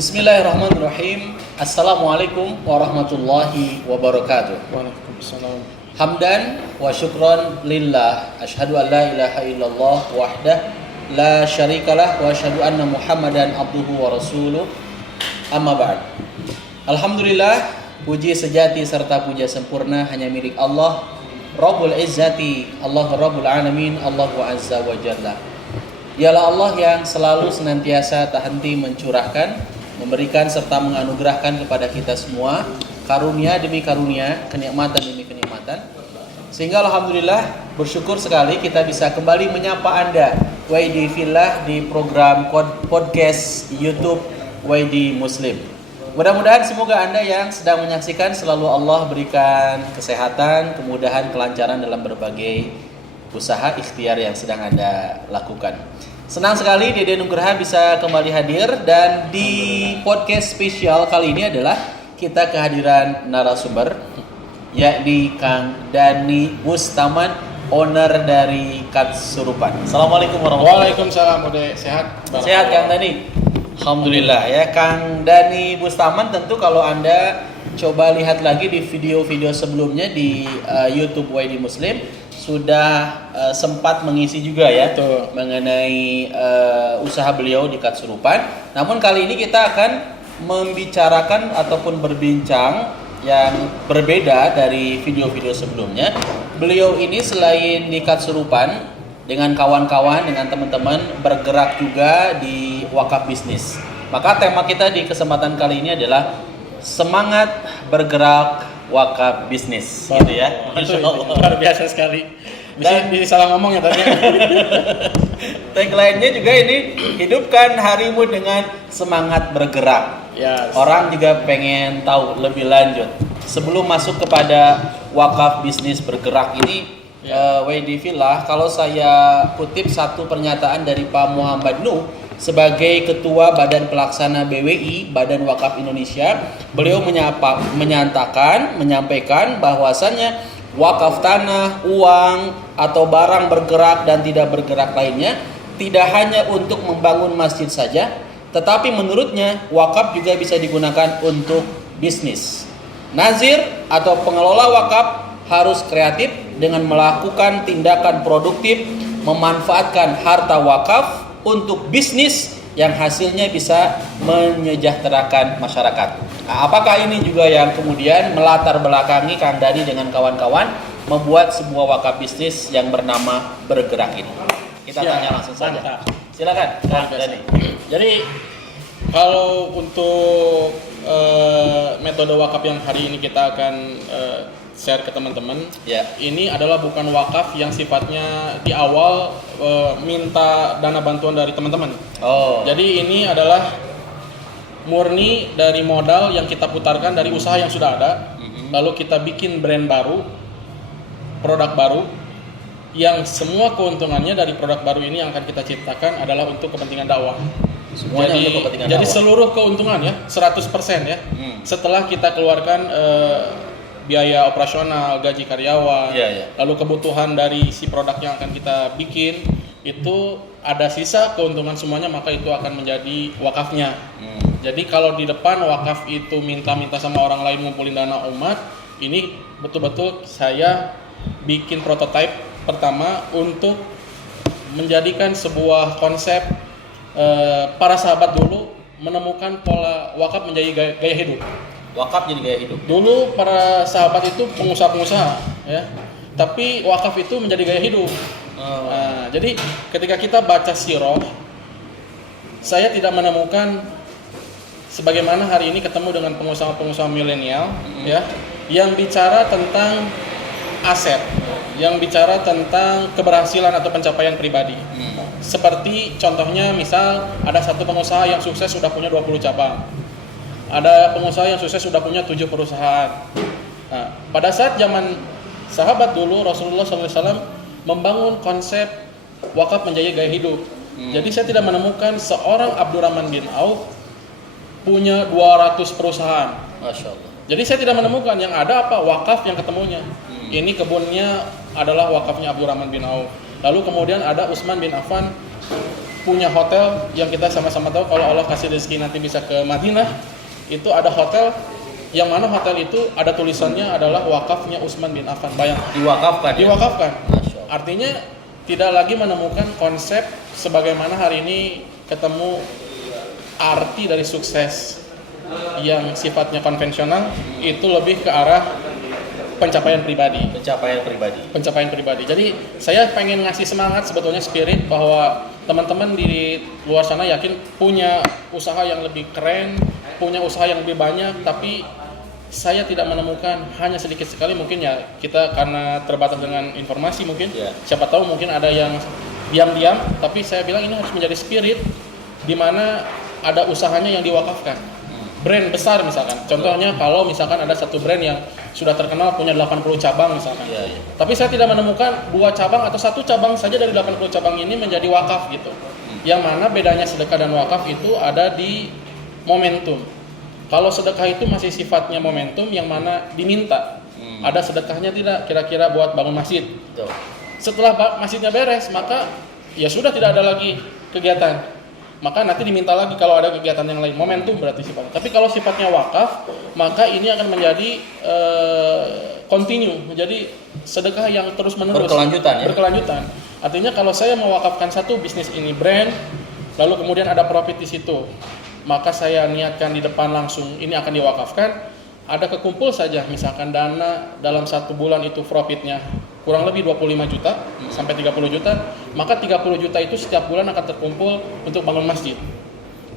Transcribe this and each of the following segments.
Bismillahirrahmanirrahim. Assalamualaikum warahmatullahi wabarakatuh. Waalaikumsalam. Hamdan wa syukran lillah. Asyhadu an la ilaha illallah wahdah la syarikalah wa asyhadu anna Muhammadan abduhu wa rasuluh. Amma ba'd. Alhamdulillah, puji sejati serta puja sempurna hanya milik Allah, Rabbul Izzati, Allah Rabbul Alamin, Allahu Azza wa Jalla. Dialah Allah yang selalu senantiasa tak henti mencurahkan, memberikan serta menganugerahkan kepada kita semua karunia demi karunia, kenikmatan demi kenikmatan. Sehingga alhamdulillah bersyukur sekali kita bisa kembali menyapa Anda YD Fillah di program podcast YouTube YD Muslim. Mudah-mudahan semoga Anda yang sedang menyaksikan selalu Allah berikan kesehatan, kemudahan, kelancaran dalam berbagai usaha ikhtiar yang sedang Anda lakukan. Senang sekali Dede Nugraha bisa kembali hadir, dan di podcast spesial kali ini adalah kita kehadiran narasumber, yakni Kang Dani Bustaman, owner dari Katsurupan. Assalamualaikum warahmatullahi wabarakatuh. Waalaikumsalam, udah sehat? Sehat Kang Dani? Alhamdulillah ya. Kang Dani Bustaman, tentu kalau Anda coba lihat lagi di video-video sebelumnya di YouTube YD Muslim, sudah sempat mengisi juga ya. Betul. Mengenai usaha beliau di Katsurupan. Namun kali ini kita akan membicarakan ataupun berbincang yang berbeda dari video-video sebelumnya. Beliau ini selain di Katsurupan, dengan kawan-kawan, dengan teman-teman bergerak juga di wakaf bisnis. Maka tema kita di kesempatan kali ini adalah semangat bergerak wakaf bisnis, gitu ya. Luar biasa sekali. Bisa salah ngomong ya tadi. Tagline-nya juga ini, hidupkan harimu dengan semangat bergerak. Yes. Orang juga pengen tahu lebih lanjut. Sebelum masuk kepada wakaf bisnis bergerak ini, YD Fillah, kalau saya kutip satu pernyataan dari Pak Muhammad Nuh sebagai Ketua Badan Pelaksana BWI, Badan Wakaf Indonesia, beliau menyampaikan bahwasannya wakaf tanah, uang, atau barang bergerak dan tidak bergerak lainnya tidak hanya untuk membangun masjid saja, tetapi menurutnya wakaf juga bisa digunakan untuk bisnis. Nazir atau pengelola wakaf harus kreatif dengan melakukan tindakan produktif, memanfaatkan harta wakaf untuk bisnis yang hasilnya bisa menyejahterakan masyarakat. Nah, apakah ini juga yang kemudian melatar belakangi Kang Dani dengan kawan-kawan membuat sebuah wakaf bisnis yang bernama Bergerak ini? Kita tanya langsung saja. Silakan Kang Dani. Jadi kalau untuk metode wakaf yang hari ini kita akan share ke teman-teman, ini adalah bukan wakaf yang sifatnya di awal minta dana bantuan dari teman-teman. Jadi ini adalah murni dari modal yang kita putarkan dari usaha yang sudah ada, lalu kita bikin brand baru, produk baru, yang semua keuntungannya dari produk baru ini yang akan kita ciptakan adalah untuk kepentingan dakwah. Semuanya untuk kepentingan jadi dakwah. Seluruh keuntungan ya 100% ya. Setelah kita keluarkan biaya operasional, gaji karyawan, lalu kebutuhan dari si produk yang akan kita bikin, itu ada sisa keuntungan semuanya, maka itu akan menjadi wakafnya. Jadi kalau di depan wakaf itu minta-minta sama orang lain ngumpulin dana umat, ini betul-betul saya bikin prototipe pertama untuk menjadikan sebuah konsep para sahabat dulu menemukan pola wakaf menjadi gaya hidup. Wakaf jadi gaya hidup. Dulu para sahabat itu pengusaha-pengusaha, ya. Tapi wakaf itu menjadi gaya hidup. Nah, jadi ketika kita baca sirah, saya tidak menemukan sebagaimana hari ini ketemu dengan pengusaha-pengusaha milenial, ya, yang bicara tentang aset, yang bicara tentang keberhasilan atau pencapaian pribadi. Seperti contohnya misal ada satu pengusaha yang sukses sudah punya 20 cabang. Ada pengusaha yang sukses sudah punya 7 perusahaan. Nah, pada saat zaman sahabat dulu, Rasulullah SAW membangun konsep wakaf menjadi gaya hidup. Jadi saya tidak menemukan seorang Abdurrahman bin Auf punya 200 perusahaan. Masya Allah. Jadi saya tidak menemukan, yang ada apa? Wakaf yang ketemunya. Ini kebunnya adalah wakafnya Abdurrahman bin Auf. Lalu kemudian ada Utsman bin Affan punya hotel yang kita sama-sama tahu kalau Allah kasih rezeki nanti bisa ke Madinah, itu ada hotel yang mana hotel itu ada tulisannya adalah wakafnya Utsman bin Affan. Bayangkan. Diwakafkan. Diwakafkan. Masya Allah. Artinya tidak lagi menemukan konsep sebagaimana hari ini ketemu arti dari sukses yang sifatnya konvensional, itu lebih ke arah pencapaian pribadi. Pencapaian pribadi. Jadi saya pengen ngasih semangat sebetulnya spirit bahwa teman-teman di luar sana yakin punya usaha yang lebih keren, punya usaha yang lebih banyak, tapi saya tidak menemukan, hanya sedikit sekali mungkin ya kita karena terbatas dengan informasi mungkin. Siapa tahu mungkin ada yang diam-diam, tapi saya bilang ini harus menjadi spirit di mana ada usahanya yang diwakafkan. Brand besar misalkan, contohnya kalau misalkan ada satu brand yang sudah terkenal punya 80 cabang misalkan, tapi saya tidak menemukan 2 cabang atau 1 cabang saja dari 80 cabang ini menjadi wakaf gitu. Yang mana bedanya sedekah dan wakaf itu ada di momentum. Kalau sedekah itu masih sifatnya momentum yang mana diminta, ada sedekahnya tidak, kira-kira buat bangun masjid. Setelah masjidnya beres, maka ya sudah tidak ada lagi kegiatan. Maka nanti diminta lagi kalau ada kegiatan yang lain, momentum berarti sifatnya. Tapi kalau sifatnya wakaf, maka ini akan menjadi continue, menjadi sedekah yang terus menerus, berkelanjutan. Artinya kalau saya mewakafkan satu bisnis ini brand, lalu kemudian ada profit di situ, maka saya niatkan di depan langsung ini akan diwakafkan. Ada kekumpul saja misalkan dana dalam 1 bulan itu profitnya kurang lebih 25 juta sampai 30 juta, maka 30 juta itu setiap bulan akan terkumpul untuk bangun masjid.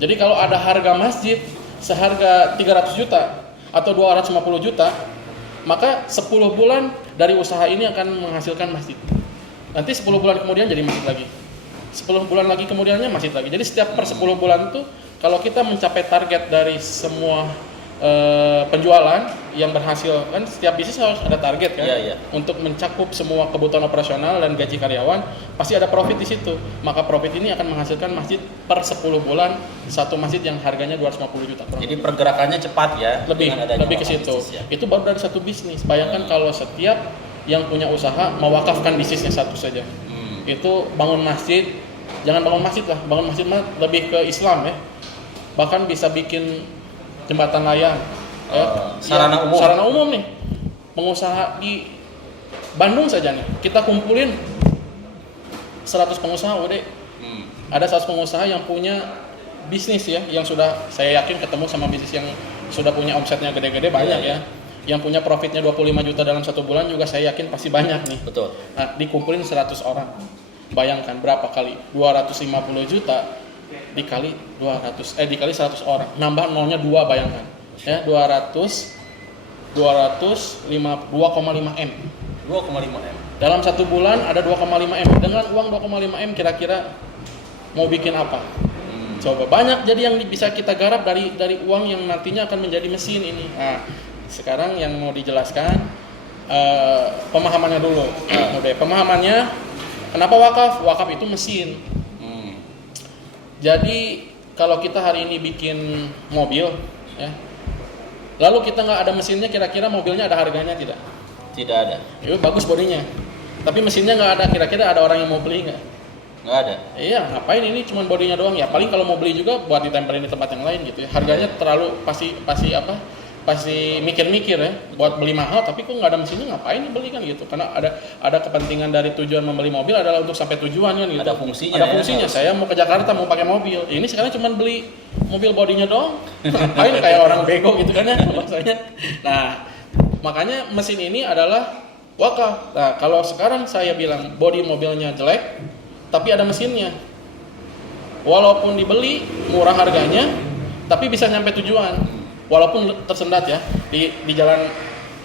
Jadi kalau ada harga masjid seharga 300 juta atau 250 juta, maka 10 bulan dari usaha ini akan menghasilkan masjid. Nanti 10 bulan kemudian jadi masjid lagi. 10 bulan lagi kemudiannya masjid lagi. Jadi setiap per 10 bulan itu kalau kita mencapai target dari semua penjualan yang berhasil, kan setiap bisnis harus ada target kan, untuk mencakup semua kebutuhan operasional dan gaji karyawan, pasti ada profit di situ. Maka profit ini akan menghasilkan masjid per 10 bulan, satu masjid yang harganya 250 juta. Jadi pergerakannya cepat ya. Lebih ke situ. Itu baru dari satu bisnis. Bayangkan kalau setiap yang punya usaha mewakafkan bisnisnya satu saja. Itu bangun masjid, jangan bangun masjid lah, bangun masjid mah lebih ke Islam ya. Bahkan bisa bikin jembatan layang, sarana umum nih, pengusaha di Bandung saja nih, kita kumpulin 100 pengusaha, udah ada 100 pengusaha yang punya bisnis ya, yang sudah saya yakin ketemu sama bisnis yang sudah punya omsetnya gede-gede banyak ya, yang punya profitnya 25 juta dalam 1 bulan juga saya yakin pasti banyak nih. Betul. Nah, dikumpulin 100 orang, bayangkan berapa kali 250 juta dikali 100 orang, nambah nolnya 2, bayangkan ya, 2,5 M dalam 1 bulan ada 2,5 M. Dengan uang 2,5 M kira-kira mau bikin apa? Coba, banyak jadi yang bisa kita garap dari uang yang nantinya akan menjadi mesin ini. Nah, sekarang yang mau dijelaskan pemahamannya dulu. Pemahamannya kenapa wakaf? Wakaf itu mesin. Jadi kalau kita hari ini bikin mobil, ya, lalu kita nggak ada mesinnya, kira-kira mobilnya ada harganya tidak? Tidak ada. Itu bagus bodinya, tapi mesinnya nggak ada. Kira-kira ada orang yang mau beli nggak? Nggak ada. Iya, ngapain ini cuma bodinya doang? Ya paling kalau mau beli juga buat ditempelin di tempat yang lain gitu ya. Harganya terlalu pasti mikir-mikir ya, buat beli mahal, tapi kok nggak ada mesinnya, ngapain beli kan gitu? Karena ada kepentingan dari tujuan membeli mobil adalah untuk sampai tujuan kan gitu. Ada fungsinya. Ya, saya mau ke Jakarta mau pakai mobil. Ini sekarang cuma beli mobil bodinya doang. Ngapain kayak orang bego gitu kan ya bahasanya. Nah, makanya mesin ini adalah wakaf. Nah, kalau sekarang saya bilang bodi mobilnya jelek, tapi ada mesinnya, walaupun dibeli murah harganya, tapi bisa nyampe tujuan. Walaupun tersendat ya di jalan,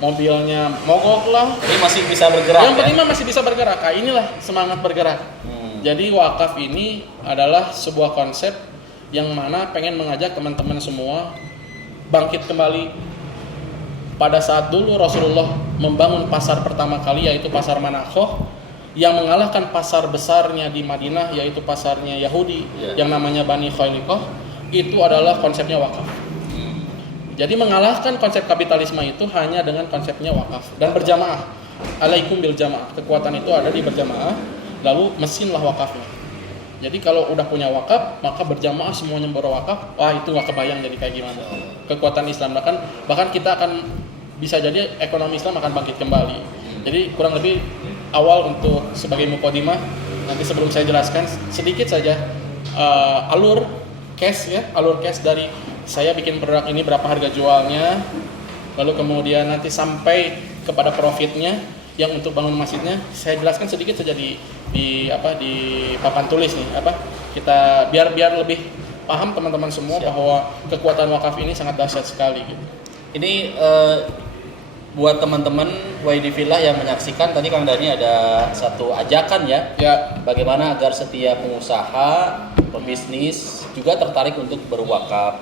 mobilnya mogok lah, ini masih bisa bergerak. Yang penting masih bisa bergerak. Nah, inilah semangat bergerak. Jadi wakaf ini adalah sebuah konsep yang mana pengen mengajak teman-teman semua bangkit kembali. Pada saat dulu Rasulullah membangun pasar pertama kali, yaitu pasar Manakhoh, yang mengalahkan pasar besarnya di Madinah, yaitu pasarnya Yahudi yang namanya Bani Khailikah, itu adalah konsepnya wakaf. Jadi mengalahkan konsep kapitalisme itu hanya dengan konsepnya wakaf dan berjamaah. Alaikum bil jamaah. Kekuatan itu ada di berjamaah, lalu mesinlah wakafnya. Jadi kalau udah punya wakaf, maka berjamaah semuanya berwakaf. Wah, itu nggak kebayang jadi kayak gimana. Kekuatan Islam bahkan kita akan bisa jadi ekonomi Islam akan bangkit kembali. Jadi kurang lebih awal untuk sebagai mukadimah, nanti sebelum saya jelaskan sedikit saja alur cash dari saya bikin produk ini, berapa harga jualnya, lalu kemudian nanti sampai kepada profitnya yang untuk bangun masjidnya. Saya jelaskan sedikit saja di papan tulis nih, kita biar lebih paham teman-teman semua. Siap. Bahwa kekuatan wakaf ini sangat dahsyat sekali gitu. Ini buat teman-teman YD Villa yang menyaksikan, tadi Kang Dani ada satu ajakan ya. Bagaimana agar setiap pengusaha, pebisnis juga tertarik untuk berwakaf,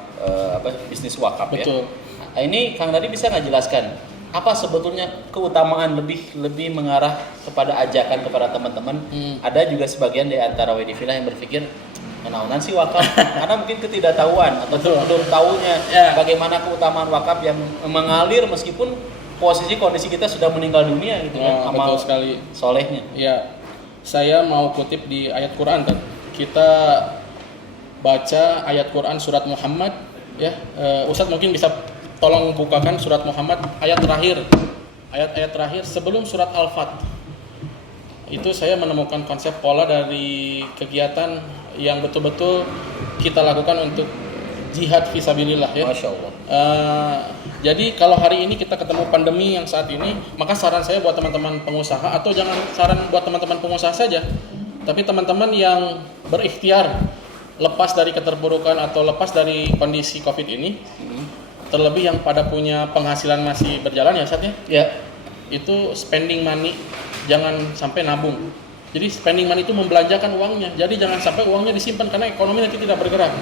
bisnis wakaf. Betul. Ya. Nah, ini Kang Dani bisa nggak jelaskan apa sebetulnya keutamaan lebih mengarah kepada ajakan kepada teman-teman? Ada juga sebagian di antara YD Villa yang berpikir kenaunan sih wakaf karena mungkin ketidaktahuan atau belum tahunya bagaimana keutamaan wakaf yang mengalir meskipun kondisi kita sudah meninggal dunia gitu kan, amal sekali solehnya. Ya, saya mau kutip di ayat Quran kan. Kita baca ayat Quran surat Muhammad ya. Ustadz mungkin bisa tolong bukakan surat Muhammad ayat terakhir sebelum surat Al-Fat. Itu saya menemukan konsep pola dari kegiatan yang betul-betul kita lakukan untuk jihad fisabilillah ya. Masya Allah. Jadi kalau hari ini kita ketemu pandemi yang saat ini, maka saran saya buat teman-teman pengusaha, atau jangan saran buat teman-teman pengusaha saja, tapi teman-teman yang berikhtiar lepas dari keterpurukan atau lepas dari kondisi COVID ini, terlebih yang pada punya penghasilan masih berjalan ya Ustaz ya, itu spending money jangan sampai nabung. Jadi spending money itu membelanjakan uangnya. Jadi jangan sampai uangnya disimpan karena ekonomi nanti tidak bergerak.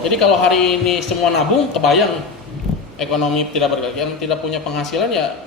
Jadi kalau hari ini semua nabung, kebayang ekonomi tidak bergerak. Yang tidak punya penghasilan ya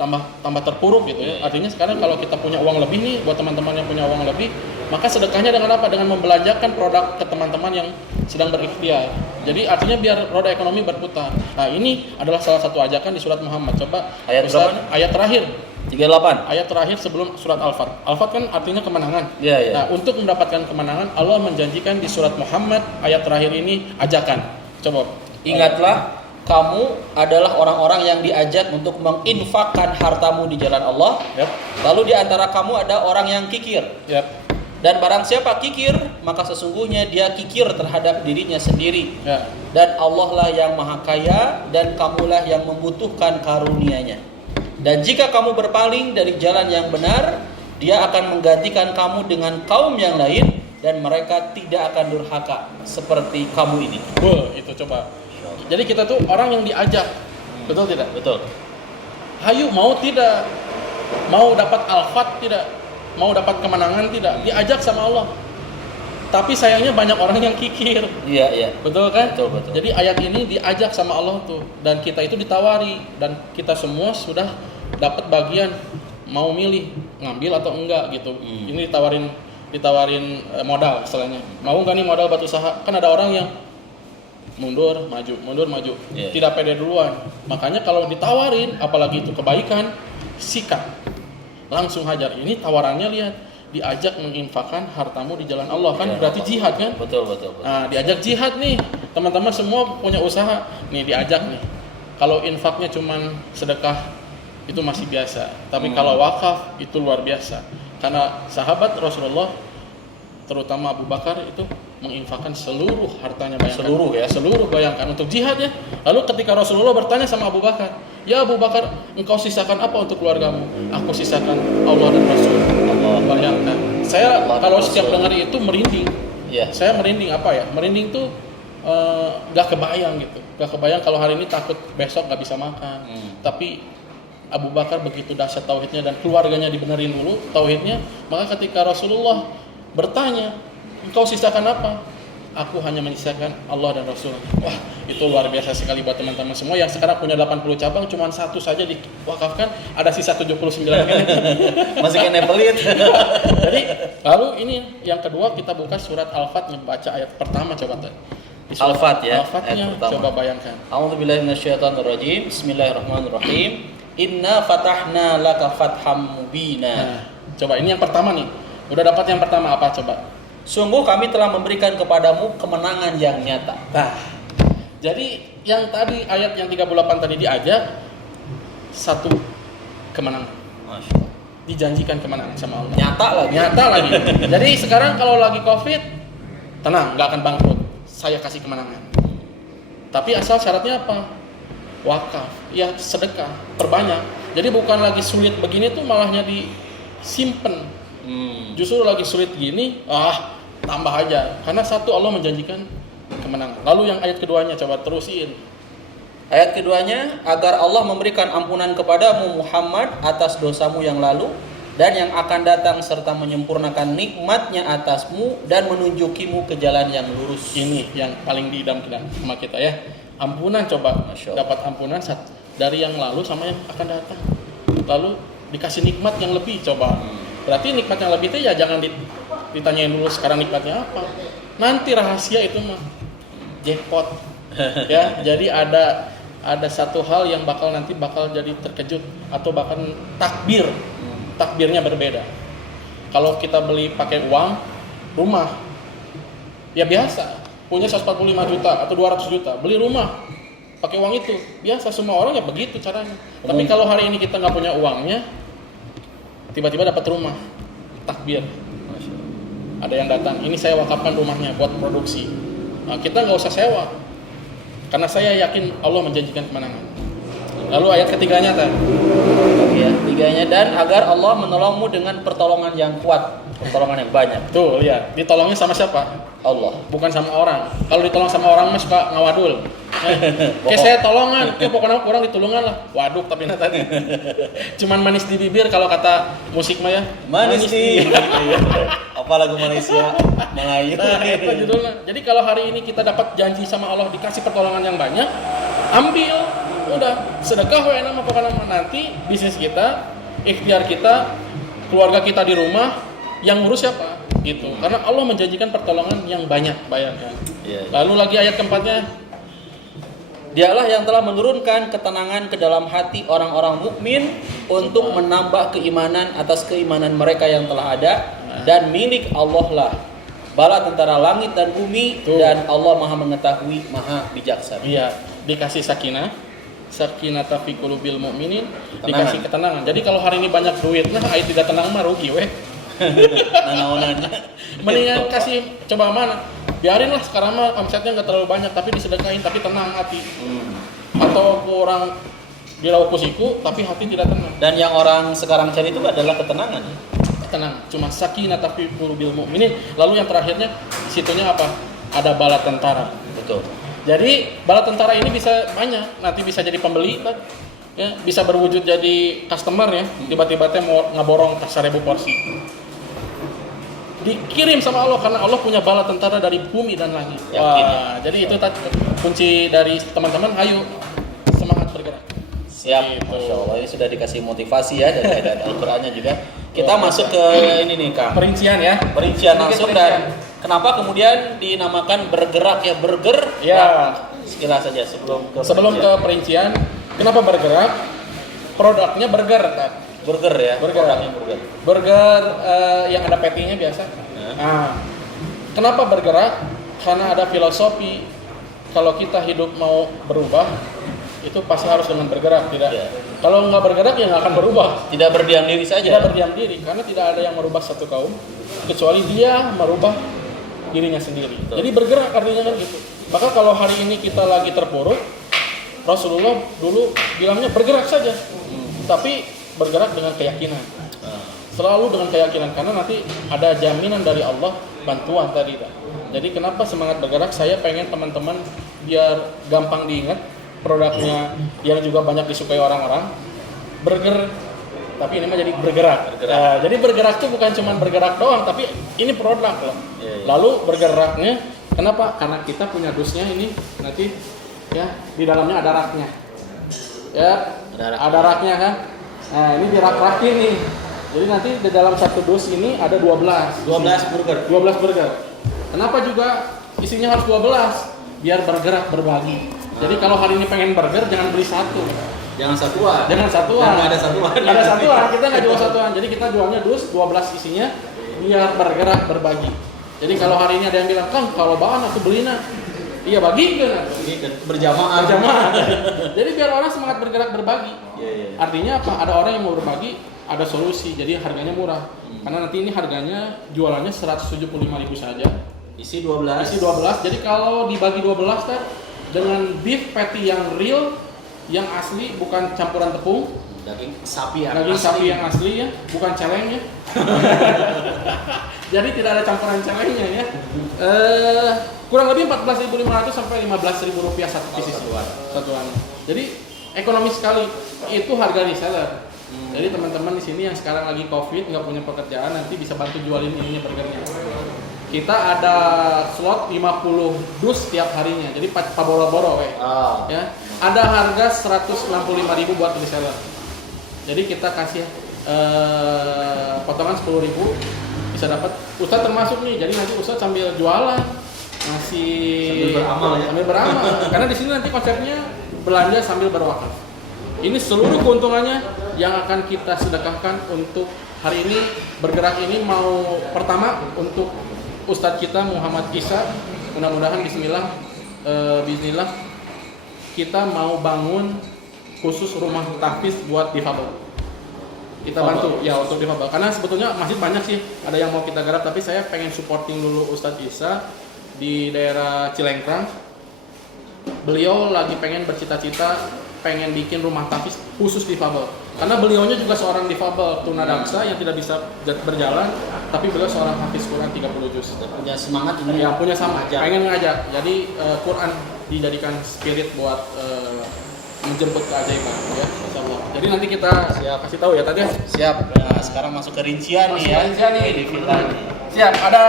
tambah terpuruk gitu ya. Artinya sekarang kalau kita punya uang lebih nih, buat teman-teman yang punya uang lebih, maka sedekahnya dengan apa? Dengan membelanjakan produk ke teman-teman yang sedang berikhtiar. Jadi artinya biar roda ekonomi berputar. Nah, ini adalah salah satu ajakan di surat Muhammad. Coba ayat terakhir 38. Ayat terakhir sebelum surat Al-Fat. Al-Fat kan artinya kemenangan. Ya. Nah, untuk mendapatkan kemenangan, Allah menjanjikan di surat Muhammad ayat terakhir ini ajakan. Coba. Ingatlah, kamu adalah orang-orang yang diajak untuk menginfakkan hartamu di jalan Allah. Lalu di antara kamu ada orang yang kikir. Dan barang siapa kikir, maka sesungguhnya dia kikir terhadap dirinya sendiri. Dan Allah lah yang maha kaya, dan kamulah yang membutuhkan karunia-Nya. Dan jika kamu berpaling dari jalan yang benar, dia akan menggantikan kamu dengan kaum yang lain, dan mereka tidak akan durhaka seperti kamu ini. Itu coba. Jadi kita tuh orang yang diajak, betul tidak? Betul. Hayu mau tidak, mau dapat al-fat tidak, mau dapat kemenangan tidak, diajak sama Allah. Tapi sayangnya banyak orang yang kikir. Iya. Betul kan? Betul. Jadi ayat ini diajak sama Allah tuh, dan kita itu ditawari, dan kita semua sudah dapat bagian mau milih ngambil atau enggak gitu. Ini ditawarin modal istilahnya. Mau enggak nih modal buat usaha? Kan ada orang yang mundur maju, tidak pede duluan. Makanya kalau ditawarin, apalagi itu kebaikan, sikat, langsung hajar. Ini tawarannya, lihat, diajak menginfakkan hartamu di jalan Allah kan, berarti jihad kan? Betul. Nah, diajak jihad nih, teman-teman semua punya usaha, nih diajak nih. Kalau infaknya cuman sedekah itu masih biasa, tapi kalau wakaf itu luar biasa. Karena sahabat Rasulullah, terutama Abu Bakar itu menginfakkan seluruh hartanya, bayangkan. Seluruh bayangkan untuk jihad ya. Lalu ketika Rasulullah bertanya sama Abu Bakar, "Ya Abu Bakar, engkau sisakan apa untuk keluargamu?" "Aku sisakan Allah dan Rasul." Bayangkan. Saya kalau setiap dengar itu merinding. Saya merinding Merinding tuh gak kebayang gitu. Gak kebayang kalau hari ini takut besok gak bisa makan. Tapi Abu Bakar begitu dahsyat tauhidnya dan keluarganya dibenerin dulu tauhidnya. Maka ketika Rasulullah bertanya, "Engkau sisakan apa?" "Aku hanya menyisakan Allah dan Rasul." Wah, itu luar biasa sekali buat teman-teman semua yang sekarang punya 80 cabang, cuma satu saja diwakafkan, ada sisa 79 kan. Masih kena pelit. Jadi, lalu ini yang kedua, kita buka surat Al-Fat, baca ayat pertama coba tadi. Al-Fat ya. Al-Fatnya coba bayangkan. A'udzubillahi minasyaitonirrajim. Bismillahirrahmanirrahim. Inna fatahna laka fatham mubina. Nah, coba ini yang pertama nih. Udah dapat yang pertama apa coba? Sungguh kami telah memberikan kepadamu kemenangan yang nyata. Nah, jadi yang tadi ayat yang 38 tadi diajak satu kemenangan. Masya Allah. Dijanjikan kemenangan sama Allah. Nyata lagi. Jadi sekarang kalau lagi Covid, tenang, nggak akan bangkrut. Saya kasih kemenangan. Tapi asal syaratnya apa? Wakaf, ya sedekah, perbanyak. Jadi bukan lagi sulit begini tuh malahnya disimpan. Justru lagi sulit gini, tambah aja. Karena satu Allah menjanjikan kemenangan. Lalu yang ayat keduanya coba terusin. Ayat keduanya, agar Allah memberikan ampunan kepadamu Muhammad atas dosamu yang lalu dan yang akan datang serta menyempurnakan nikmatnya atasmu dan menunjukimu ke jalan yang lurus. Ini yang paling diidamkan sama kita ya. Ampunan coba, dapat ampunan dari yang lalu sama yang akan datang. Lalu dikasih nikmat yang lebih coba. Berarti nikmat yang lebih itu ya jangan ditanyain dulu sekarang nikmatnya apa. Nanti rahasia itu mah jackpot. Ya, jadi ada satu hal yang bakal jadi terkejut atau bahkan takbir. Takbirnya berbeda. Kalau kita beli pakai uang, rumah ya biasa. Punya 145 juta atau 200 juta, beli rumah pakai uang itu. Biasa semua orang ya begitu caranya. Tapi kalau hari ini kita nggak punya uangnya, tiba-tiba dapat rumah, takbir. Ada yang datang, ini saya wakafkan rumahnya buat produksi. Nah, kita nggak usah sewa, karena saya yakin Allah menjanjikan kemenangan. Lalu ayat ketiganya Ya, tiganya, dan agar Allah menolongmu dengan pertolongan yang kuat, pertolongan yang banyak. Tuh, lihat, ditolongnya sama siapa? Allah, bukan sama orang. Kalau ditolong sama orang mah suka ngawadul. Kayak saya tolongan, pokoknya kurang ditolongan lah. Waduk tapi tadi. Cuman manis di bibir kalau kata musik mah ya. Manis di bibir. Apa lagu Malaysia? Melayu. Nah, itu judulnya. Jadi kalau hari ini kita dapat janji sama Allah dikasih pertolongan yang banyak, ambil. Udah, sedekah we nama pokoknya nanti bisnis kita, ikhtiar kita, keluarga kita di rumah, yang ngurus siapa? Gitu. Karena Allah menjanjikan pertolongan yang banyak, bayangkan. Lalu lagi ayat keempatnya, Dialah yang telah menurunkan ketenangan ke dalam hati orang-orang mukmin untuk menambah keimanan atas keimanan mereka yang telah ada, dan milik Allah lah bala tentara langit dan bumi. Dan Allah Maha mengetahui, Maha bijaksana. Iya, dikasih sakinata fi qulubil mu'minin, dikasih ketenangan. Jadi kalau hari ini banyak duit, ayat tidak tenang mah rugi weh. Mendingan kasih coba mana? Biarin lah sekarang mah omsetnya nggak terlalu banyak, tapi disedekahin, tapi tenang hati. Atau kurang diraup kusiku, tapi hati tidak tenang. Dan yang orang sekarang cari itu adalah ketenangan. Tenang, cuma sakinata fi qulubil mu'minin. Lalu yang terakhirnya situnya apa? Ada bala tentara. Betul. Jadi bala tentara ini bisa banyak, nanti bisa jadi pembeli kan? Ya, bisa berwujud jadi customer ya. Tiba-tiba mau ngaborong 1000 porsi. Dikirim sama Allah karena Allah punya bala tentara dari bumi dan langit. Wah, jadi itu kunci dari teman-teman. Ayo semangat bergerak. Siap, Masya Allah, ini sudah dikasih motivasi ya dari ayat Al-Qur'annya juga. Kita masuk ke ini nih Kang. Perincian ya. Perincian langsung. Dan kenapa kemudian dinamakan bergerak ya, burger? Ya, sekilas saja sebelum ke perincian. Kenapa bergerak? Produknya burger kan? Burger ya. Produknya burger. Burger yang ada patty-nya biasa. Nah, kenapa bergerak? Karena ada filosofi kalau kita hidup mau berubah itu pasti harus dengan bergerak, tidak. Kalau nggak bergerak ya nggak akan berubah. Tidak berdiam diri saja. Tidak berdiam diri, karena tidak ada yang merubah satu kaum kecuali dia merubah dirinya sendiri. Betul. Jadi bergerak artinya kan gitu. Maka kalau hari ini kita lagi terpuruk, Rasulullah dulu bilangnya bergerak saja, tapi bergerak dengan keyakinan. Selalu dengan keyakinan, karena nanti ada jaminan dari Allah bantuan tadi. Jadi kenapa semangat bergerak? Saya pengen teman-teman biar gampang diingat produknya yang juga banyak disukai orang-orang. Burger, tapi ini mah jadi bergerak. Nah, jadi bergerak itu bukan cuma bergerak doang, tapi ini produk loh. Lalu bergeraknya, kenapa? Karena kita punya dusnya ini nanti ya di dalamnya ada raknya. Ya, ada raknya kan. Nah, ini dirak-rakin nih. Jadi nanti di dalam satu dus ini ada 12 burger. 12 burger. Kenapa juga isinya harus 12? Biar bergerak, berbagi. Jadi kalau hari ini pengen burger jangan beli satu. Jangan satuan. Jangan satuan. Nggak ada satuan. Nggak ada satuan. Kita nggak jual satuan. Jadi kita jualnya dus 12 isinya biar bergerak, berbagi. Jadi kalau hari ini ada yang bilang, Kang, kalau bahan aku beli nah. Iya bagikan. Berjamaah. Jadi biar orang semangat bergerak berbagi. Yeah. Artinya apa? Ada orang yang mau berbagi, ada solusi. Jadi harganya murah. Karena nanti ini harganya jualannya 175.000 saja. Isi 12. Jadi kalau dibagi 12 kan dengan beef patty yang real, yang asli, bukan campuran tepung. Daging sapi yang asli ya, bukan celengnya. Jadi tidak ada campuran celengnya ya. Kurang lebih 14.500 sampai 15.000 rupiah satu pieces satuan. Jadi ekonomis sekali. Itu harga reseller. Jadi teman-teman di sini yang sekarang lagi COVID nggak punya pekerjaan, nanti bisa bantu jualin ininya burgernya. Kita ada slot 50 dus setiap harinya. Jadi paboro-boro ya. Ada harga 165.000 buat reseller. Jadi kita kasih potongan 10.000 bisa dapat. Ustadz termasuk nih. Jadi nanti Ustadz sambil jualan masih sambil beramal. Karena di sini nanti konsepnya belanja sambil berwakaf. Ini seluruh keuntungannya yang akan kita sedekahkan untuk hari ini. Bergerak ini mau pertama untuk Ustadz kita Muhammad Isa. Mudah-mudahan bismillah kita mau bangun khusus rumah tahfiz buat difabel. Kita bantu ya untuk difabel. Karena sebetulnya masih banyak sih ada yang mau kita garap, tapi saya pengen supporting dulu Ustadz Isa di daerah Cilengkrang. Beliau lagi pengen bercita-cita pengen bikin rumah tahfiz khusus difabel. Karena beliaunya juga seorang difabel tunadaksa yang tidak bisa berjalan, tapi beliau seorang hafiz Quran 30 juz. Punya semangat ini. Ya, punya semangat. Pengen ngajak. Jadi Quran dijadikan spirit buat menjemput keajaiban ya, insyaallah. Jadi nanti kita kasih tahu ya tadi. Siap. Nah, sekarang masuk ke rincian nih ya. Rincian nih di villa nih. Siap. Ada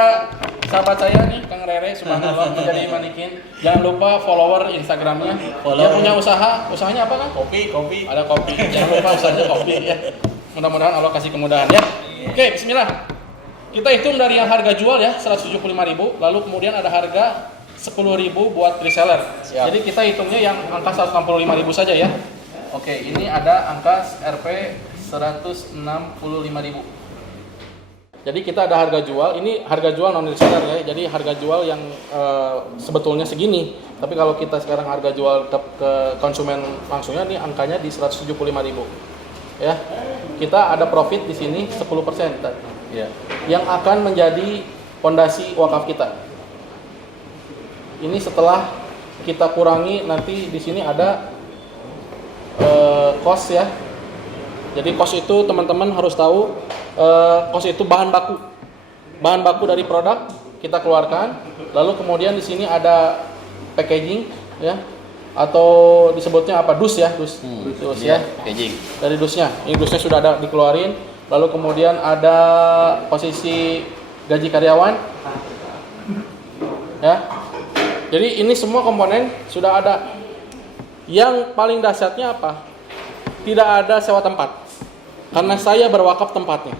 sahabat saya nih Kang Rere subhanallah menjadi manikin. Jangan lupa follower Instagramnya. Dia punya usahanya apa kan? Kopi. Ada kopi. Jangan lupa usahanya kopi ya. Mudah-mudahan Allah kasih kemudahan ya. Oke, bismillah. Kita hitung dari yang harga jual ya 175.000, lalu kemudian ada harga 10.000 buat reseller. Siap. Jadi kita hitungnya yang angka 165.000 saja ya. Oke, ini ada angka RP 165.000. Jadi kita ada harga jual, ini harga jual non reseller ya. Jadi harga jual yang sebetulnya segini. Tapi kalau kita sekarang harga jual ke konsumen langsungnya nih angkanya di 175.000. Ya. Kita ada profit di sini 10%. Ya. Yang akan menjadi fondasi wakaf kita. Ini setelah kita kurangi nanti di sini ada cost ya. Jadi cost itu teman-teman harus tahu cost itu bahan baku dari produk kita keluarkan. Lalu kemudian di sini ada packaging ya, atau disebutnya apa, dus ya. Packaging. Dari dusnya. Ini dusnya sudah ada dikeluarin. Lalu kemudian ada posisi gaji karyawan ya. Jadi ini semua komponen sudah ada. Yang paling dahsyatnya apa? Tidak ada sewa tempat. Karena saya berwakaf tempatnya.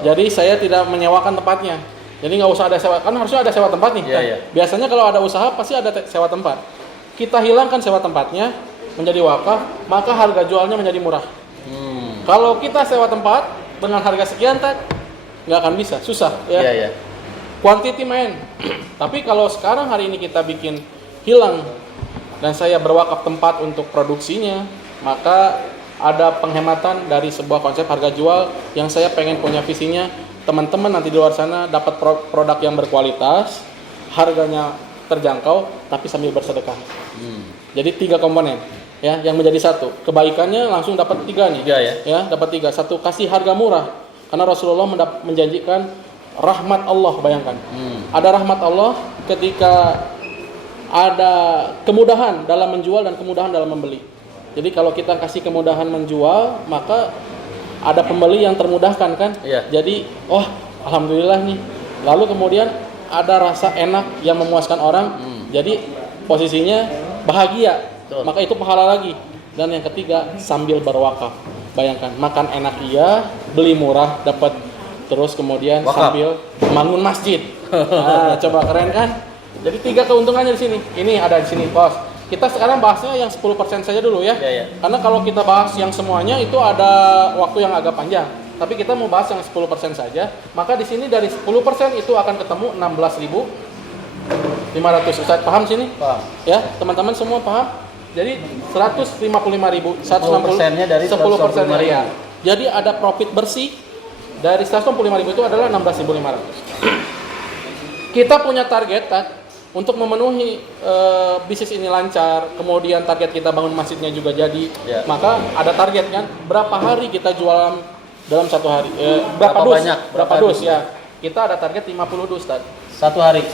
Jadi saya tidak menyewakan tempatnya. Jadi nggak usah ada sewa. Kan harusnya ada sewa tempat nih. Ya. Biasanya kalau ada usaha pasti ada sewa tempat. Kita hilangkan sewa tempatnya menjadi wakaf, maka harga jualnya menjadi murah. Kalau kita sewa tempat dengan harga sekian nggak akan bisa, susah ya. Iya. Quantity main. Tapi kalau sekarang hari ini kita bikin hilang dan saya berwakaf tempat untuk produksinya, maka ada penghematan dari sebuah konsep harga jual yang saya pengen punya visinya. Teman-teman nanti di luar sana dapat produk yang berkualitas, harganya terjangkau, tapi sambil bersedekah. Jadi 3 komponen ya, yang menjadi satu. Kebaikannya langsung dapat 3 nih. Ya, dapat 3. Satu, kasih harga murah. Karena Rasulullah menjanjikan rahmat Allah, bayangkan. Ada rahmat Allah ketika ada kemudahan dalam menjual dan kemudahan dalam membeli. Jadi kalau kita kasih kemudahan menjual, maka ada pembeli yang termudahkan kan? Iya. Jadi, alhamdulillah nih. Lalu kemudian ada rasa enak yang memuaskan orang. Jadi posisinya bahagia. Betul. Maka itu pahala lagi. Dan yang ketiga, sambil berwakaf. Bayangkan, makan enak iya, beli murah dapat. Terus kemudian wakaf. Sambil bangun masjid. Nah, coba keren kan? Jadi 3 keuntungannya di sini. Ini ada di sini, Bos. Kita sekarang bahasnya yang 10% saja dulu ya. Iya. Karena kalau kita bahas yang semuanya itu ada waktu yang agak panjang. tapi kita mau bahas yang 10% saja. Maka di sini dari 10% itu akan ketemu 16.500. Ustaz paham sini? Paham. Ya, teman-teman semua paham? Jadi 155.000, 10%-nya dari 10%-nya ya. Jadi ada profit bersih dari 155.000 itu adalah 16.500. Kita punya target untuk memenuhi bisnis ini lancar, kemudian target kita bangun masjidnya juga jadi. Ya. Maka ada target kan, berapa hari kita jualan dalam satu hari? Berapa dus? banyak? Berapa dus ya? Kita ada target 50 dus tadi. Satu hari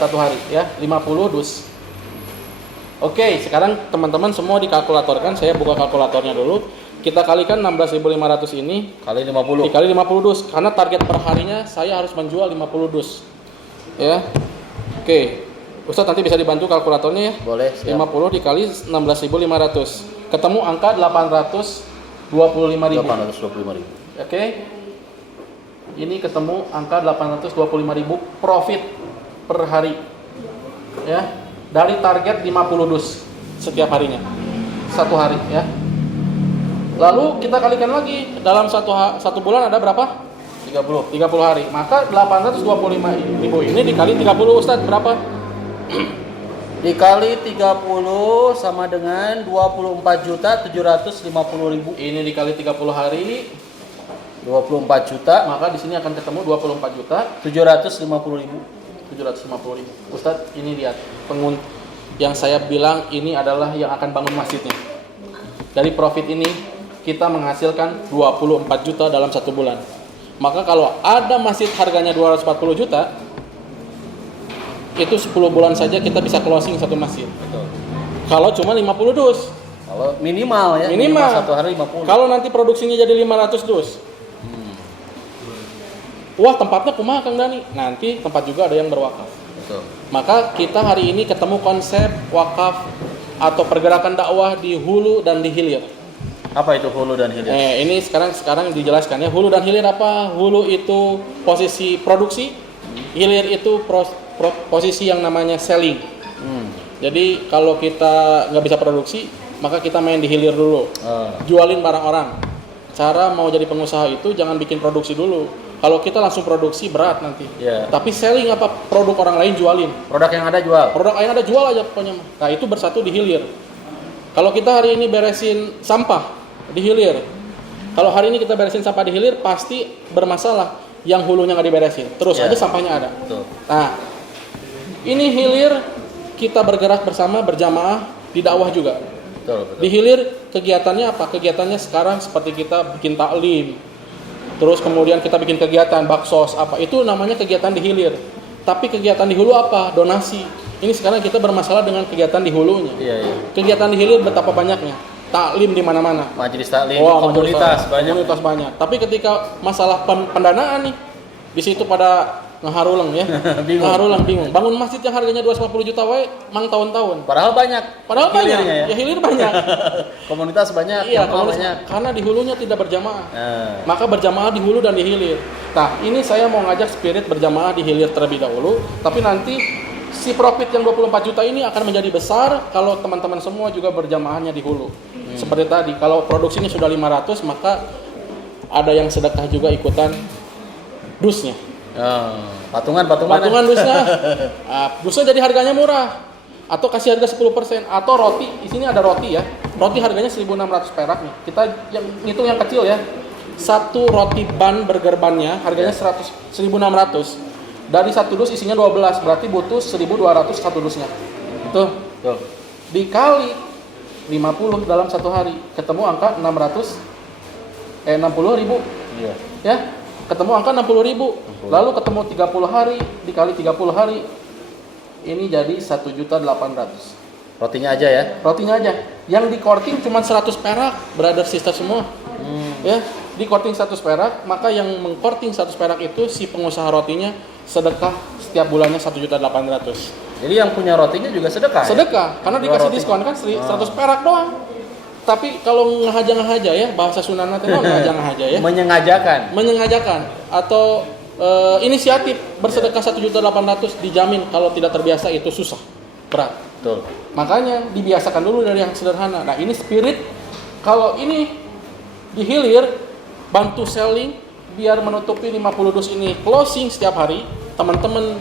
Ya, 50 dus. Oke, sekarang teman-teman semua dikalkulatorkan. Saya buka kalkulatornya dulu. Kita kalikan 16.500 ini kali 50. dikali 50 dus. Karena target per harinya saya harus menjual 50 dus. Ya. Oke. Ustaz nanti bisa dibantu kalkulatornya ya. Boleh, siap. 50 dikali 16.500. Ketemu angka 825.000. 825.000. Oke. Ini ketemu angka 825.000 profit per hari. Ya. Dari target 50 dus setiap harinya. Satu hari ya. Lalu kita kalikan lagi dalam satu bulan ada berapa? 30 hari. Maka 825.000 ini dikali 30 Ustaz berapa? Dikali 30 sama dengan 24.750.000. Ini dikali 30 hari 24 juta, maka di sini akan ketemu 24 juta 750.000. 750.000. Ustaz, ini lihat yang saya bilang ini adalah yang akan bangun masjidnya. Dari profit ini kita menghasilkan 24 juta dalam satu bulan. Maka kalau ada masjid harganya 240 juta, itu 10 bulan saja kita bisa closing satu masjid. Betul. Kalau cuma 50 dus. Kalau minimal ya, Minimal satu hari 50. Kalau nanti produksinya jadi 500 dus. Wah, tempatnya kumaha Kang Dani? Nanti tempat juga ada yang berwakaf. Betul. Maka kita hari ini ketemu konsep wakaf atau pergerakan dakwah di hulu dan di hilir. Apa itu hulu dan hilir? Ini sekarang dijelaskan ya. Hulu dan hilir apa? Hulu itu posisi produksi, hilir itu posisi yang namanya selling. Jadi kalau kita nggak bisa produksi, maka kita main di hilir dulu. Jualin barang orang. Cara mau jadi pengusaha itu jangan bikin produksi dulu. Kalau kita langsung produksi berat nanti. Yeah. Tapi selling apa produk orang lain jualin. Produk yang ada jual. Produk yang ada jual aja pokoknya. Nah, itu bersatu di hilir. Kalau kita hari ini beresin sampah di hilir. Kalau hari ini kita beresin sampah di hilir pasti bermasalah yang hulunya nggak diberesin. Terus aja sampahnya ada. Betul. Nah, ini hilir kita bergerak bersama berjamaah di dakwah juga. Betul. Di hilir kegiatannya apa? Kegiatannya sekarang seperti kita bikin taklim. Terus kemudian kita bikin kegiatan baksos apa itu namanya kegiatan di hilir. Tapi kegiatan di hulu apa? Donasi. Ini sekarang kita bermasalah dengan kegiatan di hulunya. Iya. Kegiatan di hilir betapa banyaknya. Taklim di mana-mana. Majelis taklim, komunitas banyak. Tapi ketika masalah pendanaan nih, di situ pada ngaharulang ya. bingung. Bangun masjid yang harganya 250 juta wae mang tahun-tahun. Padahal banyak. Ya hilir banyak. Komunitas banyak, iya, banyak. Karena di hulunya tidak berjamaah. Maka berjamaah di hulu dan di hilir. Nah, ini saya mau ngajak spirit berjamaah di hilir terlebih dahulu, tapi nanti si profit yang 24 juta ini akan menjadi besar kalau teman-teman semua juga berjamaahnya di hulu. Seperti tadi, kalau produksinya sudah 500, maka ada yang sedekah juga ikutan dusnya. Patungan dusnya. Dusnya jadi harganya murah. Atau kasih harga 10%. Atau roti, di sini ada roti ya. Roti harganya 1.600 perak nih. Kita yang hitung yang kecil ya. Satu roti ban burger bannya harganya 1.600. Dari satu dus isinya 12, berarti butuh 1.200 satu dusnya. Tuh. Dikali 50 dalam satu hari, ketemu angka 60.000. Iya. Ya. Ketemu angka 60.000. Lalu ketemu 30 hari dikali 30 hari. Ini jadi 1.800.000. Rotinya aja ya. Rotinya aja. Yang di korting cuma 100 perak, brother sister semua. Ya, di korting 100 perak, maka yang mengkorting 100 perak itu si pengusaha rotinya sedekah setiap bulannya 1.800.000. Jadi yang punya rotinya juga sedekah. Sedekah, karena dikasih diskon kan 100 perak doang. Tapi kalau ngahaja ya, bahasa Sunana itu ngahaja ya. Menyengajakan atau inisiatif bersedekah 1.800.000 dijamin kalau tidak terbiasa itu susah, berat. Betul. Makanya dibiasakan dulu dari yang sederhana. Nah, ini spirit kalau ini dihilir bantu selling biar menutupi 50 dus ini closing setiap hari, teman-teman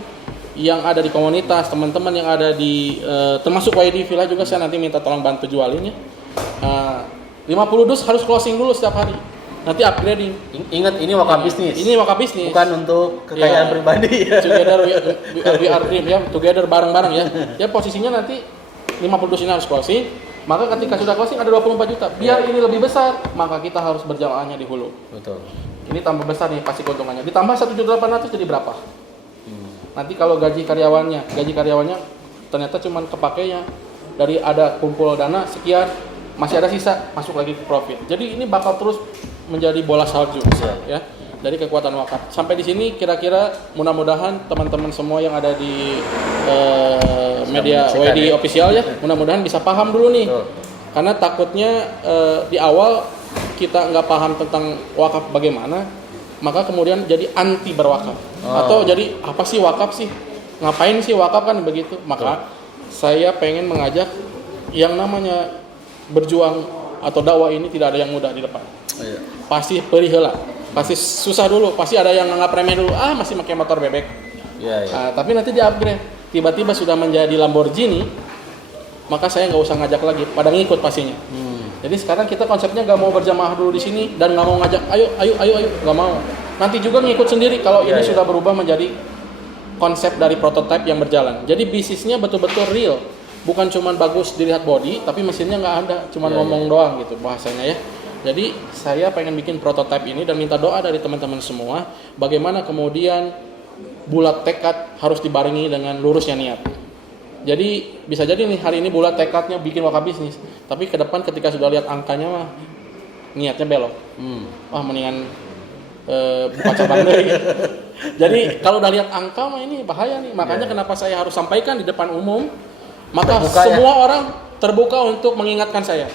yang ada di komunitas, teman-teman yang ada di termasuk YD Villa juga saya nanti minta tolong bantu jualin ya. 50 dus harus closing dulu setiap hari. Nanti upgrading. Ingat ini wakaf bisnis. Ini wakaf bisnis. Bukan untuk kekayaan pribadi. Together we are dream ya, together bareng-bareng ya. Ya posisinya nanti 50 dus ini harus closing. Maka ketika sudah closing ada 24 juta. Biar ini lebih besar, maka kita harus berjamaahnya di hulu. Betul. Ini tambah besar nih pasti keuntungannya. Ditambah 1.800.000 jadi berapa? Nanti kalau gaji karyawannya ternyata cuman kepakainya dari ada kumpul dana sekian, masih ada sisa, masuk lagi ke profit. Jadi ini bakal terus menjadi bola salju ya dari kekuatan wakaf. Sampai di sini kira-kira mudah-mudahan teman-teman semua yang ada di media WD official ya, mudah-mudahan bisa paham dulu nih. Karena takutnya di awal kita nggak paham tentang wakaf bagaimana, maka kemudian jadi anti berwakaf. Atau jadi apa sih wakaf sih? Ngapain sih wakaf kan begitu? Maka saya pengen mengajak yang namanya berjuang atau dakwah ini tidak ada yang mudah di depan. Pasti perih heula, pasti susah dulu, pasti ada yang nganggap remeh dulu, masih pakai motor bebek. Tapi nanti di upgrade, tiba-tiba sudah menjadi Lamborghini, maka saya nggak usah ngajak lagi, pada ngikut pastinya. Jadi sekarang kita konsepnya nggak mau berjamaah dulu di sini dan nggak mau ngajak, ayo, nggak mau. Nanti juga ngikut sendiri kalau ini sudah berubah menjadi konsep dari prototipe yang berjalan. Jadi bisnisnya betul-betul real. Bukan cuma bagus dilihat body, tapi mesinnya nggak ada, cuma ngomong doang gitu bahasanya ya. Jadi saya pengen bikin prototipe ini dan minta doa dari teman-teman semua, bagaimana kemudian bulat tekad harus dibarengi dengan lurusnya niat. Jadi bisa jadi nih hari ini bulat tekadnya bikin wakaf bisnis, tapi ke depan ketika sudah lihat angkanya mah niatnya belok. Mendingan buka cabang deh. Jadi kalau udah lihat angka mah ini bahaya nih. Makanya kenapa saya harus sampaikan di depan umum. Maka terbuka, semua orang terbuka untuk mengingatkan saya.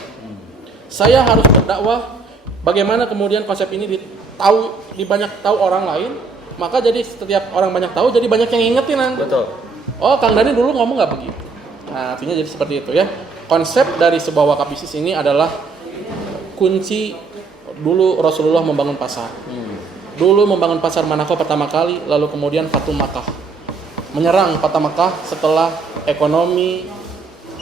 Saya harus berdakwah bagaimana kemudian konsep ini banyak tahu orang lain. Maka jadi setiap orang banyak tahu, jadi banyak yang ingetin nanti. Betul. Oh, Kang Dani dulu ngomong nggak begitu. Nah, artinya jadi seperti itu ya. Konsep dari sebuah wakaf bisnis ini adalah kunci dulu Rasulullah membangun pasar. Dulu membangun pasar Manako pertama kali, lalu kemudian Fatu Makkah. Menyerang kota Makkah setelah ekonomi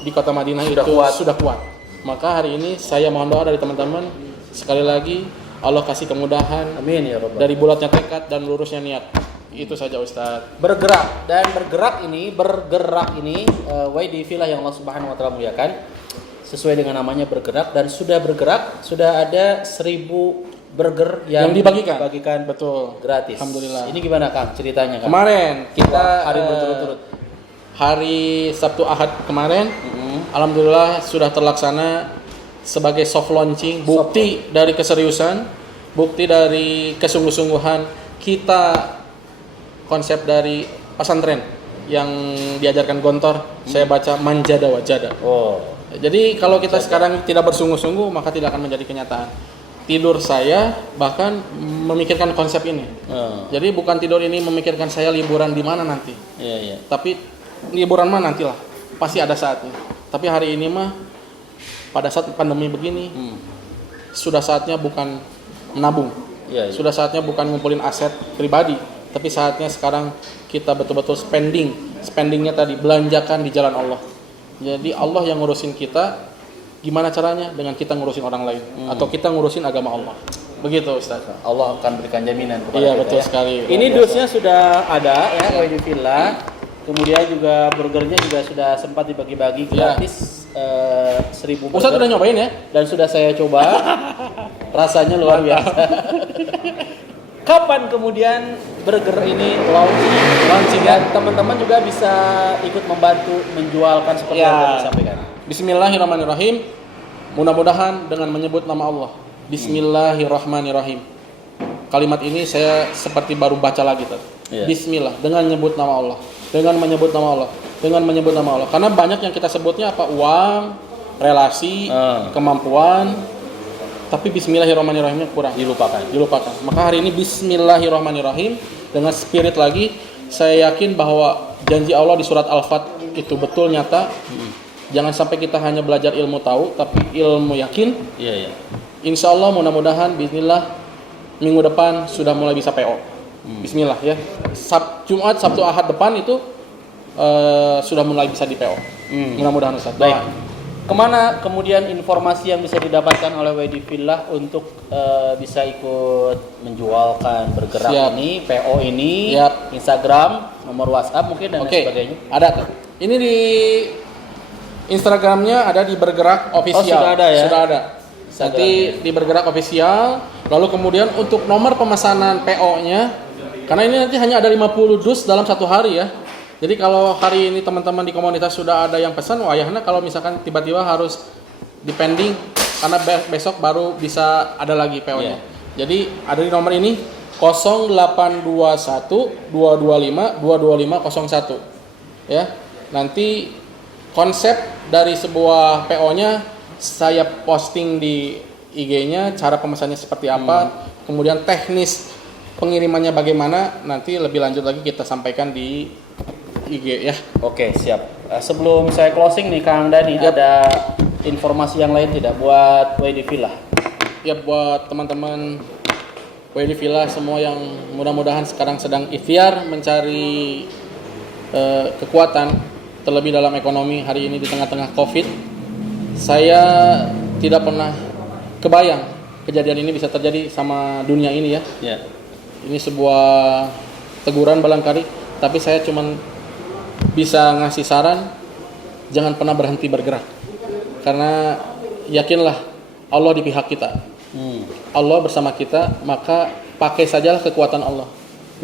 di kota Madinah sudah kuat. Maka hari ini saya mohon doa dari teman-teman, sekali lagi Allah kasih kemudahan. Amin ya Rabbal. Dari bulatnya tekad dan lurusnya niat. Itu saja Ustaz. Bergerak ini YD Villa yang Allah Subhanahu wa taala muliakan sesuai dengan namanya bergerak dan sudah bergerak, sudah ada 1000 burger yang dibagikan betul gratis. Alhamdulillah. Ini gimana Kang ceritanya Kang? Kemarin kita hari berturut-turut. Hari Sabtu Ahad kemarin, alhamdulillah sudah terlaksana sebagai soft launching, bukti dari keseriusan, bukti dari kesungguh-sungguhan kita konsep dari pesantren yang diajarkan Gontor. Saya baca manjada wajada. Jadi kalau kita sekarang tidak bersungguh-sungguh maka tidak akan menjadi kenyataan. Tidur saya bahkan memikirkan konsep ini. Jadi bukan tidur ini memikirkan saya liburan di mana nanti. Tapi liburan mah nantilah. Pasti ada saatnya. Tapi hari ini mah pada saat pandemi begini sudah saatnya bukan menabung. Sudah saatnya bukan ngumpulin aset pribadi, tapi saatnya sekarang kita betul-betul spendingnya tadi belanjakan di jalan Allah. Jadi Allah yang ngurusin kita. Gimana caranya? Dengan kita ngurusin orang lain atau kita ngurusin agama Allah. Begitu Ustaz. Allah akan berikan jaminan kepada kita. Iya, betul sekali. Ini dusnya sudah ada ya YD Villa. Kemudian juga burgernya juga sudah sempat dibagi-bagi gratis 1000 burger. Ustaz udah nyobain ya? Dan sudah saya coba. Rasanya luar biasa. Kapan kemudian burger ini launching dan teman-teman juga bisa ikut membantu menjualkan seperti yang disampaikan. Bismillahirrahmanirrahim. Mudah-mudahan dengan menyebut nama Allah. Bismillahirrahmanirrahim. Kalimat ini saya seperti baru baca lagi tadi. Bismillah, dengan menyebut nama Allah. Dengan menyebut nama Allah. Dengan menyebut nama Allah. Karena banyak yang kita sebutnya apa? Uang, relasi, kemampuan. Tapi bismillahirrahmanirrahimnya kurang. Dilupakan. Maka hari ini bismillahirrahmanirrahim dengan spirit lagi. Saya yakin bahwa janji Allah di surat Al-Fat itu betul nyata. Jangan sampai kita hanya belajar ilmu tahu, tapi ilmu yakin. Insya Allah mudah-mudahan bismillah minggu depan sudah mulai bisa PO. Bismillah ya. Jumat, Sabtu, Ahad depan itu sudah mulai bisa di PO. Mudah-mudahan Ustaz. Baik. Kemana kemudian informasi yang bisa didapatkan oleh WD Villa untuk bisa ikut menjualkan bergerak Siap. ini, PO ini, Siap. Instagram, nomor WhatsApp mungkin dan lain sebagainya? Ada tuh. Ini di Instagramnya ada di Bergerak Official. Oh, sudah ada ya? Sudah ada. Nanti di Bergerak Official. Lalu kemudian untuk nomor pemesanan PO-nya, karena ini nanti hanya ada 50 dus dalam satu hari ya. Jadi kalau hari ini teman-teman di komunitas sudah ada yang pesan, wayahna kalau misalkan tiba-tiba harus dipending karena besok baru bisa ada lagi PO-nya. Jadi ada di nomor ini 0821 225 22501. Ya. Nanti konsep dari sebuah PO-nya saya posting di IG-nya, cara pemesannya seperti apa, kemudian teknis pengirimannya bagaimana, nanti lebih lanjut lagi kita sampaikan di IG ya. Oke, siap. Sebelum saya closing nih Kang Dani, ada informasi yang lain tidak buat WD Villa? Ya, buat teman-teman WD Villa semua yang mudah-mudahan sekarang sedang ikhtiar mencari kekuatan, terlebih dalam ekonomi hari ini di tengah-tengah Covid. Saya tidak pernah kebayang kejadian ini bisa terjadi sama dunia ini ya. Ini sebuah teguran barangkali, tapi saya cuman bisa ngasih saran, jangan pernah berhenti bergerak. Karena yakinlah Allah di pihak kita. Allah bersama kita, maka pakai sajalah kekuatan Allah.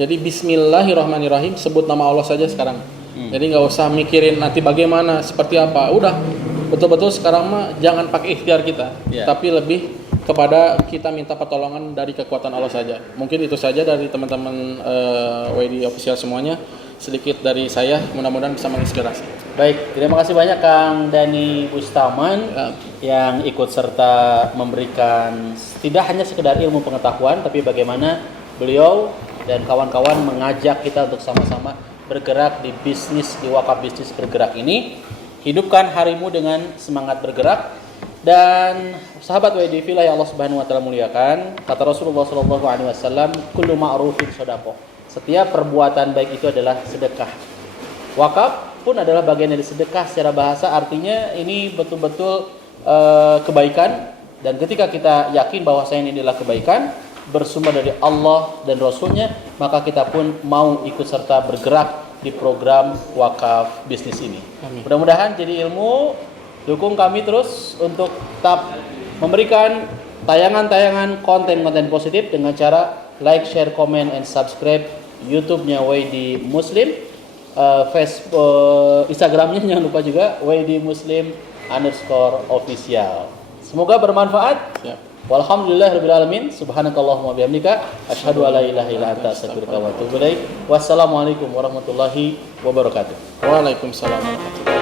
Jadi bismillahirrahmanirrahim, sebut nama Allah saja sekarang. Jadi nggak usah mikirin nanti bagaimana, seperti apa. Udah, betul-betul sekarang mah jangan pakai ikhtiar kita, tapi lebih kepada kita minta pertolongan dari kekuatan Allah saja. Mungkin itu saja dari teman-teman WD Official semuanya. Sedikit dari saya, mudah-mudahan bisa menginspirasi. Baik, terima kasih banyak Kang Dani Bustaman yang ikut serta memberikan tidak hanya sekedar ilmu pengetahuan, tapi bagaimana beliau dan kawan-kawan mengajak kita untuk sama-sama bergerak di bisnis, di wakaf bisnis bergerak ini. Hidupkan harimu dengan semangat bergerak. Dan sahabat WD Villa yang Allah Subhanahu wa taala muliakan, kata Rasulullah sallallahu alaihi wasallam, kullu ma'rufin shadaqah. Setiap perbuatan baik itu adalah sedekah. Wakaf pun adalah bagian dari sedekah secara bahasa, artinya ini betul-betul kebaikan, dan ketika kita yakin bahwa ini adalah kebaikan bersumber dari Allah dan Rasulnya, maka kita pun mau ikut serta bergerak di program wakaf bisnis ini. Amin. Mudah-mudahan jadi ilmu. Dukung kami terus untuk tetap memberikan tayangan-tayangan konten-konten positif dengan cara like, share, comment, and subscribe YouTube-nya WD Muslim, Facebook, Instagram-nya jangan lupa juga WD Muslim _official. Semoga bermanfaat. Walhamdulillahirabbil alamin. Subhanakallahumma bihamdika asyhadu an la ilaha illa anta astaghfiruka wa atubu ilaik. Wassalamualaikum warahmatullahi wabarakatuh. Waalaikumsalam warahmatullahi wabarakatuh.